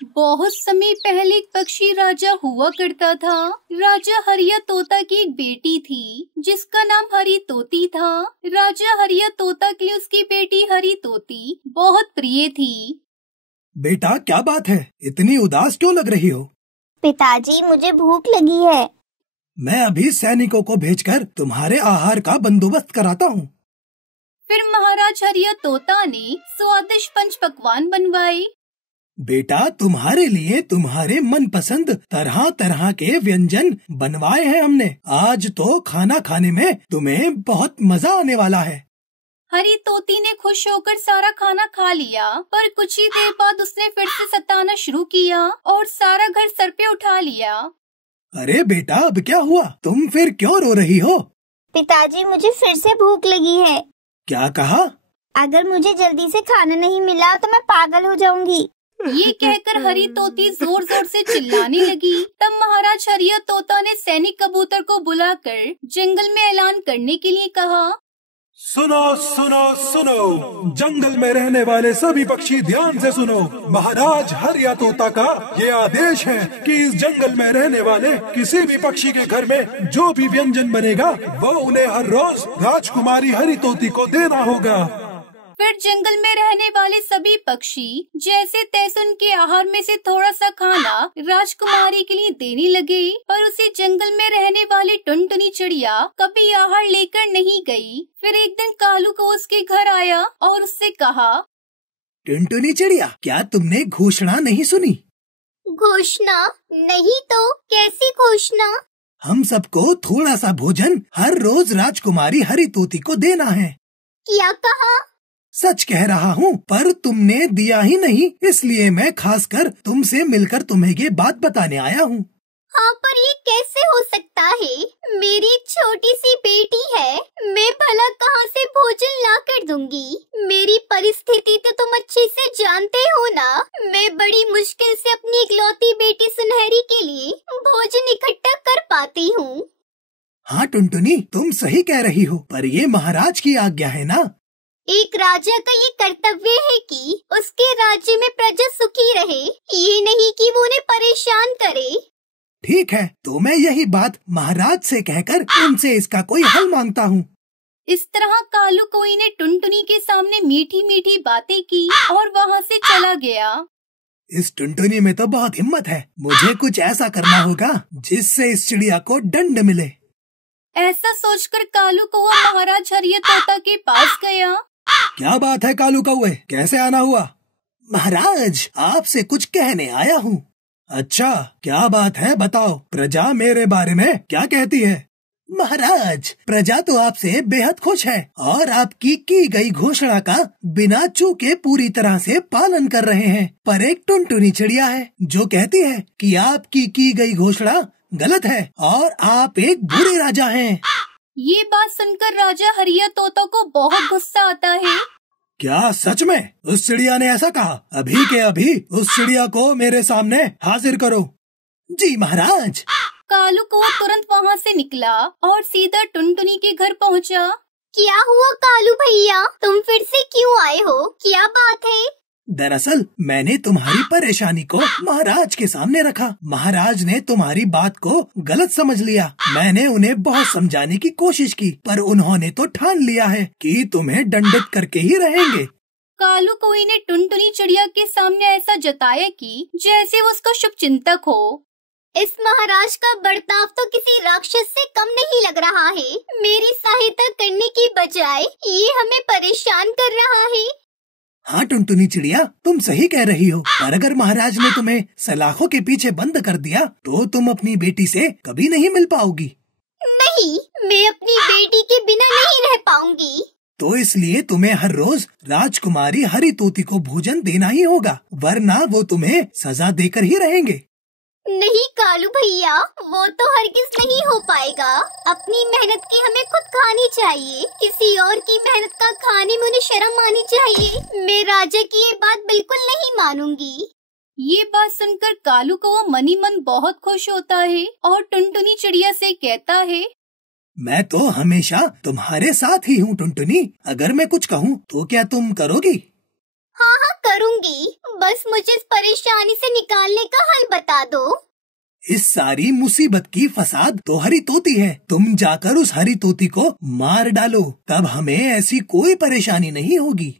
बहुत समय पहले एक पक्षी राजा हुआ करता था। राजा हरिया तोता की एक बेटी थी जिसका नाम हरी तोती था। राजा हरिया तोता के लिए उसकी बेटी हरी तोती बहुत प्रिय थी। बेटा क्या बात है, इतनी उदास क्यों लग रही हो? पिताजी मुझे भूख लगी है। मैं अभी सैनिकों को भेजकर तुम्हारे आहार का बंदोबस्त कराता हूँ। फिर महाराज हरिया तोता ने स्वादिष्ट पंच पकवान बनवाए। बेटा तुम्हारे लिए तुम्हारे मनपसंद तरह तरह के व्यंजन बनवाए हैं हमने। आज तो खाना खाने में तुम्हें बहुत मजा आने वाला है। हरी तोती ने खुश होकर सारा खाना खा लिया, पर कुछ ही देर बाद उसने फिर से सताना शुरू किया और सारा घर सर पे उठा लिया। अरे बेटा अब क्या हुआ, तुम फिर क्यों रो रही हो? पिताजी मुझे फिर से भूख लगी है। क्या कहा? अगर मुझे जल्दी से खाना नहीं मिला तो मैं पागल हो जाऊंगी। ये कहकर हरी तोती जोर जोर से चिल्लाने लगी। तब महाराज हरिया तोता ने सैनिक कबूतर को बुलाकर जंगल में ऐलान करने के लिए कहा। सुनो सुनो सुनो, जंगल में रहने वाले सभी पक्षी ध्यान से सुनो। महाराज हरिया तोता का ये आदेश है कि इस जंगल में रहने वाले किसी भी पक्षी के घर में जो भी व्यंजन बनेगा वो उन्हें हर रोज राजकुमारी हरी तोती को देना होगा। फिर जंगल में रहने वाले सभी पक्षी जैसे तैसे उनके आहार में से थोड़ा सा खाना राजकुमारी के लिए देने लगे, पर उसे जंगल में रहने वाली टुनटुनी चिड़िया कभी आहार लेकर नहीं गई। फिर एक दिन कालू को उसके घर आया और उससे कहा, टुनटुनी चिड़िया क्या तुमने घोषणा नहीं सुनी? घोषणा? नहीं तो कैसी घोषणा? हम सबको थोड़ा सा भोजन हर रोज राजकुमारी हरी तोती को देना है। क्या कहा? सच कह रहा हूँ, पर तुमने दिया ही नहीं, इसलिए मैं खासकर तुमसे मिलकर तुम्हें ये बात बताने आया हूँ। हाँ पर ये कैसे हो सकता है? मेरी छोटी सी बेटी है, मैं भला कहाँ से भोजन ला कर दूंगी? मेरी परिस्थिति तो तुम अच्छे से जानते हो ना। मैं बड़ी मुश्किल से अपनी इकलौती बेटी सुनहरी के लिए भोजन इकट्ठा कर पाती हूँ। हाँ टुनटुनी तुम सही कह रही हो, पर ये महाराज की आज्ञा है ना। एक राजा का ये कर्तव्य है कि उसके राज्य में प्रजा सुखी रहे, ये नहीं कि वो उन्हें परेशान करे। ठीक है, तो मैं यही बात महाराज से कहकर उनसे इसका कोई हल मांगता हूँ। इस तरह कालू कोई ने टुनटुनी के सामने मीठी मीठी बातें की और वहाँ से चला गया। इस टुनटुनी में तो बहुत हिम्मत है, मुझे कुछ ऐसा करना होगा जिससे इस चिड़िया को दंड मिले। ऐसा सोचकर कालू कौवा महाराज हरिया तोता के पास गया। क्या बात है कालू कौवे, कैसे आना हुआ? महाराज आपसे कुछ कहने आया हूँ। अच्छा क्या बात है, बताओ। प्रजा मेरे बारे में क्या कहती है? महाराज प्रजा तो आपसे बेहद खुश है और आपकी की गई घोषणा का बिना चूके पूरी तरह से पालन कर रहे हैं। पर एक टुनटुनी चिड़िया है जो कहती है कि आपकी की गई घोषणा गलत है और आप एक बुरे राजा हैं। ये बात सुनकर राजा हरिया तोता को बहुत गुस्सा आता है। क्या सच में उस चिड़िया ने ऐसा कहा? अभी के अभी उस चिड़िया को मेरे सामने हाजिर करो। जी महाराज। कालू को तुरंत वहाँ से निकला और सीधा टुनटुनी के घर पहुँचा। क्या हुआ कालू भैया, तुम फिर से क्यों आए हो? क्या बात है? दरअसल मैंने तुम्हारी परेशानी को महाराज के सामने रखा। महाराज ने तुम्हारी बात को गलत समझ लिया। मैंने उन्हें बहुत समझाने की कोशिश की, पर उन्होंने तो ठान लिया है कि तुम्हें दंडित करके ही रहेंगे। कालू कोई ने टुनटुनी चिड़िया के सामने ऐसा जताया कि जैसे वो उसका शुभ चिंतक हो। इस महाराज का बर्ताव तो किसी राक्षस से कम नहीं लग रहा है। मेरी सहायता करने की बजाय ये हमें परेशान कर रहा है। हाँ टुनटुनी चिड़िया तुम सही कह रही हो, पर अगर महाराज ने तुम्हें सलाखों के पीछे बंद कर दिया तो तुम अपनी बेटी से कभी नहीं मिल पाओगी। नहीं, मैं अपनी बेटी के बिना नहीं रह पाऊंगी। तो इसलिए तुम्हें हर रोज राजकुमारी हरी तोती को भोजन देना ही होगा, वरना वो तुम्हें सजा देकर ही रहेंगे। नहीं कालू भैया, वो तो हरगिज नहीं हो पाएगा। अपनी मेहनत की हमें खुद खानी चाहिए, किसी और की मेहनत का खाने में उन्हें शर्म आनी चाहिए। मैं राजा की ये बात बिल्कुल नहीं मानूंगी। ये बात सुनकर कालू को वो मनी मन बहुत खुश होता है और टुनटुनी चिड़िया से कहता है, मैं तो हमेशा तुम्हारे साथ ही हूँ टुनटुनी, अगर मैं कुछ कहूँ तो क्या तुम करोगी? हाँ हाँ करूँगी, बस मुझे इस परेशानी से निकालने का हल बता दो। इस सारी मुसीबत की फसाद तो हरी तोती है। तुम जाकर उस हरी तोती को मार डालो, तब हमें ऐसी कोई परेशानी नहीं होगी।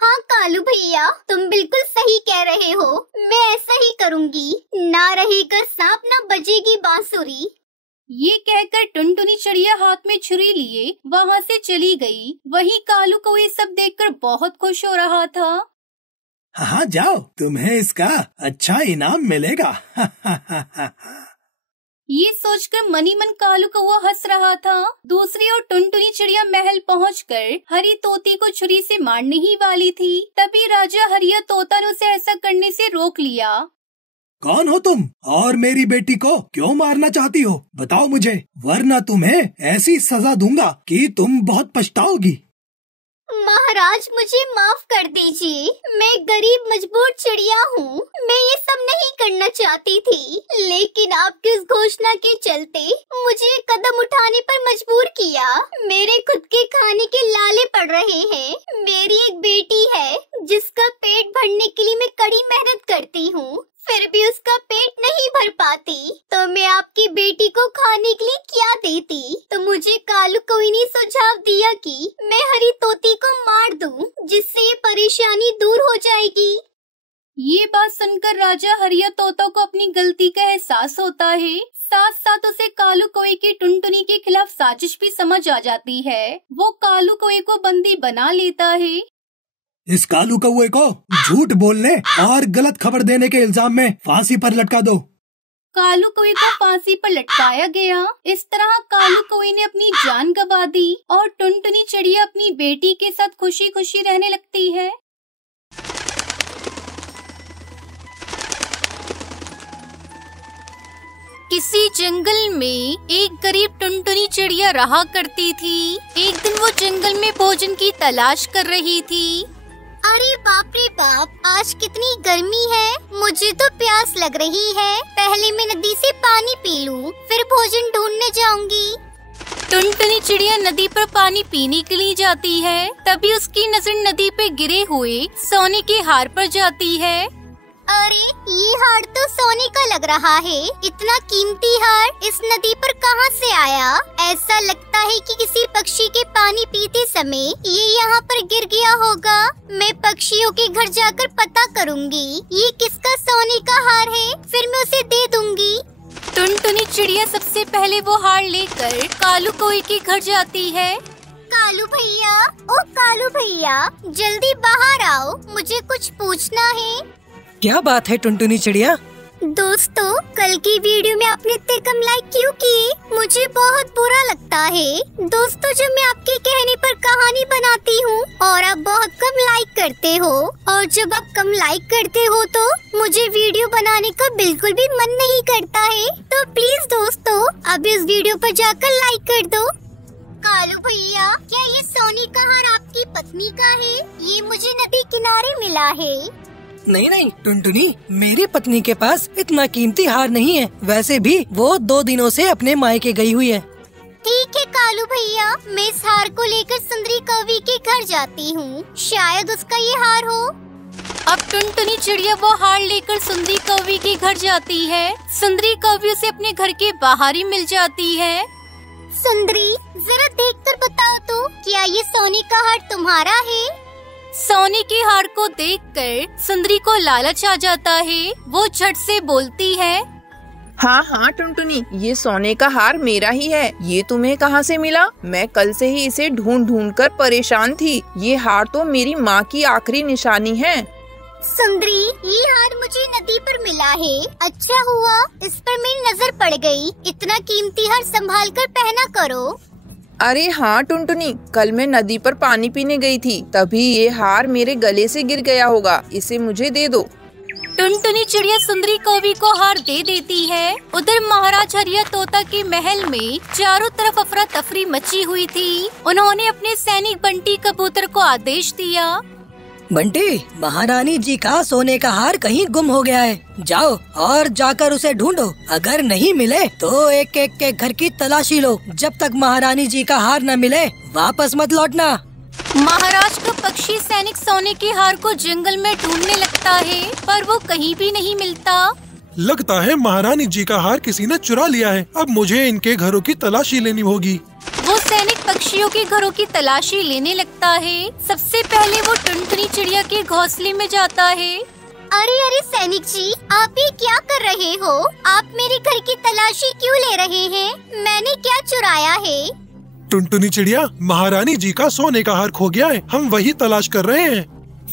हाँ कालू भैया, तुम बिल्कुल सही कह रहे हो, मैं ऐसा ही करूँगी। ना रहेगा सांप ना बजेगी बांसुरी। ये कहकर टुनटुनी चिड़िया हाथ में छुरी लिए वहाँ से चली गई। वहीं कालू को ये सब देखकर बहुत खुश हो रहा था। हाँ जाओ, तुम्हें इसका अच्छा इनाम मिलेगा। ये सोचकर मनी मन कालू कौवा हंस रहा था। दूसरी ओर टुनटुनी चिड़िया महल पहुंचकर हरी तोती को छुरी से मारने ही वाली थी। तभी राजा हरिया तोता ने उसे ऐसा करने से रोक लिया। कौन हो तुम और मेरी बेटी को क्यों मारना चाहती हो? बताओ मुझे, वरना तुम्हें ऐसी सजा दूंगा कि तुम बहुत पछताओगी। महाराज मुझे माफ कर दीजिए, मैं गरीब मजबूर चिड़िया हूँ। मैं ये सब नहीं करना चाहती थी, लेकिन आपकी उस घोषणा के चलते मुझे ये कदम उठाने पर मजबूर किया। मेरे खुद के खाने के लाले पड़ रहे हैं। मेरी एक बेटी है जिसका पेट भरने के लिए मैं कड़ी मेहनत करती हूँ, फिर भी उसका पेट नहीं भर पाती, तो मैं आपकी बेटी को खाने के लिए क्या देती? तो मुझे कालू कोई ने सुझाव दिया कि मैं हरी तोती को मार दूं, जिससे ये परेशानी दूर हो जाएगी। ये बात सुनकर राजा हरिया तोता को अपनी गलती का एहसास होता है। साथ साथ उसे कालू कौवे की टुनटुनी के खिलाफ साजिश भी समझ आ जाती है। वो कालू कौवे को बंदी बना लेता है। इस कालू कौवे को झूठ बोलने और गलत खबर देने के इल्जाम में फांसी पर लटका दो। कालू कौवे को फांसी पर लटकाया गया। इस तरह कालू कौवे ने अपनी जान गंवा दी और टुनटुनी चिड़िया अपनी बेटी के साथ खुशी खुशी रहने लगती है। किसी जंगल में एक गरीब टुनटुनी चिड़िया रहा करती थी। एक दिन वो जंगल में भोजन की तलाश कर रही थी। अरे बाप रे बाप, आज कितनी गर्मी है, मुझे तो प्यास लग रही है। पहले मैं नदी से पानी पी लूं, फिर भोजन ढूंढने जाऊंगी। टुनटुनी चिड़िया नदी पर पानी पीने के लिए जाती है। तभी उसकी नजर नदी पे गिरे हुए सोने के हार पर जाती है। अरे ये हार तो सोने का लग रहा है। इतना कीमती हार इस नदी पर कहाँ से आया? ऐसा लगता है कि किसी पक्षी के पानी पीते समय ये यहाँ पर गिर गया होगा। मैं पक्षियों के घर जाकर पता करूँगी ये किसका सोने का हार है, फिर मैं उसे दे दूँगी। टुनटुनी चिड़िया सबसे पहले वो हार लेकर कालू कौवे के घर जाती है। कालू भैया, ओ कालू भैया, जल्दी बाहर आओ, मुझे कुछ पूछना है। क्या बात है टुनटुनी चिड़िया? दोस्तों, कल की वीडियो में आपने इतने कम लाइक क्यों किए? मुझे बहुत बुरा लगता है। दोस्तों, जब मैं आपके कहने पर कहानी बनाती हूँ और आप बहुत कम लाइक करते हो, और जब आप कम लाइक करते हो तो मुझे वीडियो बनाने का बिल्कुल भी मन नहीं करता है। तो प्लीज दोस्तों, अब इस वीडियो पर जाकर लाइक कर दो। कालू भैया, क्या ये सोने का हार आपकी पत्नी का है? ये मुझे नदी किनारे मिला है। नहीं नहीं टुनटुनी, मेरी पत्नी के पास इतना कीमती हार नहीं है। वैसे भी वो 2 दिनों से अपने मायके गई हुई है। ठीक है कालू भैया, मैं इस हार को लेकर सुंदरी कौवी के घर जाती हूँ, शायद उसका ये हार हो। अब टुनटुनी चिड़िया वो हार लेकर सुंदरी कौवी के घर जाती है। सुंदरी कौवी उसे अपने घर के बाहर ही मिल जाती है। सुंदरी, जरा देखकर बताओ तो, क्या ये सोने का हार तुम्हारा है? सोने के हार को देखकर सुंदरी को लालच आ जाता है। वो झट से बोलती है, हाँ हाँ टुनटुनी, ये सोने का हार मेरा ही है। ये तुम्हें कहाँ से मिला? मैं कल से ही इसे ढूंढ ढूंढ कर परेशान थी। ये हार तो मेरी माँ की आखिरी निशानी है। सुंदरी, ये हार मुझे नदी पर मिला है। अच्छा हुआ इस पर मेरी नजर पड़ गई। इतना कीमती हार संभाल कर पहना करो। अरे हाँ टुनटुनी, कल मैं नदी पर पानी पीने गई थी, तभी ये हार मेरे गले से गिर गया होगा। इसे मुझे दे दो। टुनटुनी चिड़िया सुंदरी कौवी को हार दे देती है। उधर महाराज हरिया तोता के महल में चारों तरफ अफरा तफरी मची हुई थी। उन्होंने अपने सैनिक बंटी कबूतर को आदेश दिया, बंटी, महारानी जी का सोने का हार कहीं गुम हो गया है। जाओ और जाकर उसे ढूंढो। अगर नहीं मिले तो एक एक के घर की तलाशी लो। जब तक महारानी जी का हार न मिले वापस मत लौटना। महाराज का पक्षी सैनिक सोने के हार को जंगल में ढूंढने लगता है, पर वो कहीं भी नहीं मिलता। लगता है महारानी जी का हार किसी ने चुरा लिया है। अब मुझे इनके घरों की तलाशी लेनी होगी। वो सैनिक पक्षियों के घरों की तलाशी लेने लगता है। सबसे पहले वो टुनटुनी चिड़िया के घोंसले में जाता है। अरे अरे सैनिक जी, आप ये क्या कर रहे हो? आप मेरे घर की तलाशी क्यों ले रहे हैं? मैंने क्या चुराया है? टुनटुनी चिड़िया, महारानी जी का सोने का हार खो गया है, हम वही तलाश कर रहे हैं।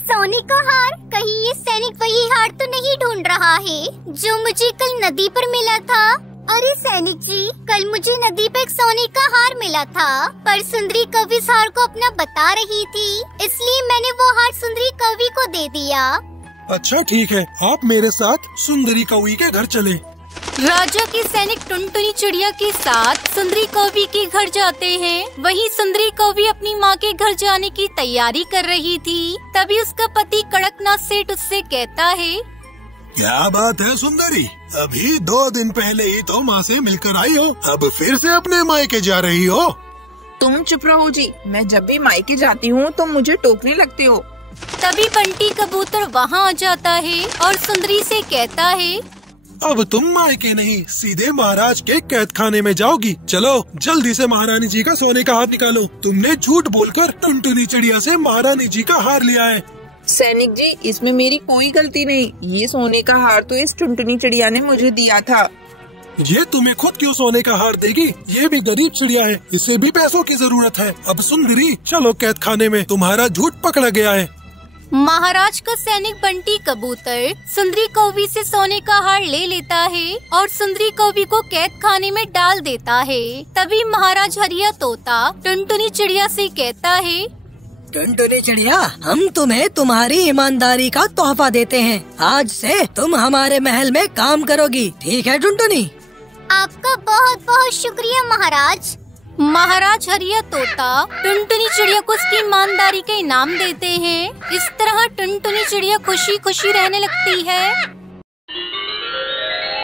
सोने का हार? कहीं ये सैनिक वही हार तो नहीं ढूंढ रहा है जो मुझे कल नदी पर मिला था? अरे सैनिक जी, कल मुझे नदी पर एक सोने का हार मिला था, पर सुंदरी कवि इस हार को अपना बता रही थी, इसलिए मैंने वो हार सुंदरी कवि को दे दिया। अच्छा ठीक है, आप मेरे साथ सुंदरी कौवी के घर चले। राजा के सैनिक टुनटुनी चिड़िया के साथ सुंदरी कौवी के घर जाते हैं। वहीं सुंदरी कौवी अपनी माँ के घर जाने की तैयारी कर रही थी। तभी उसका पति कड़कनाथ सेठ उससे कहता है, क्या बात है सुंदरी, अभी 2 दिन पहले ही तो माँ से मिलकर आई हो, अब फिर से अपने मायके जा रही हो? तुम चुप रहो जी, मैं जब भी मायके जाती हूँ तो मुझे टोकने लगते हो। तभी बंटी कबूतर वहाँ आ जाता है और सुंदरी से कहता है, अब तुम मायके नहीं, सीधे महाराज के कैद खाने में जाओगी। चलो जल्दी से महारानी जी का सोने का हार निकालो। तुमने झूठ बोलकर टुनटुनी चिड़िया से महारानी जी का हार लिया है। सैनिक जी, इसमें मेरी कोई गलती नहीं, ये सोने का हार तो इस टुनटुनी चिड़िया ने मुझे दिया था। ये तुम्हें खुद क्यों सोने का हार देगी? ये भी गरीब चिड़िया है, इसे भी पैसों की जरूरत है। अब सुंदरी चलो कैद खाने में, तुम्हारा झूठ पकड़ा गया है। महाराज का सैनिक बंटी कबूतर सुंदरी कौवी से सोने का हार ले लेता है और सुंदरी कौवी को कैद खाने में डाल देता है। तभी महाराज हरिया तोता टुनटुनी चिड़िया से कहता है, टुनटुनी चिड़िया, हम तुम्हें तुम्हारी ईमानदारी का तोहफा देते हैं। आज से तुम हमारे महल में काम करोगी, ठीक है टुनटुनी? आपका बहुत बहुत शुक्रिया महाराज। महाराज हरिया तोता टुनटुनी चिड़िया को उसकी ईमानदारी का इनाम देते हैं। इस तरह टुनटुनी चिड़िया खुशी खुशी रहने लगती है।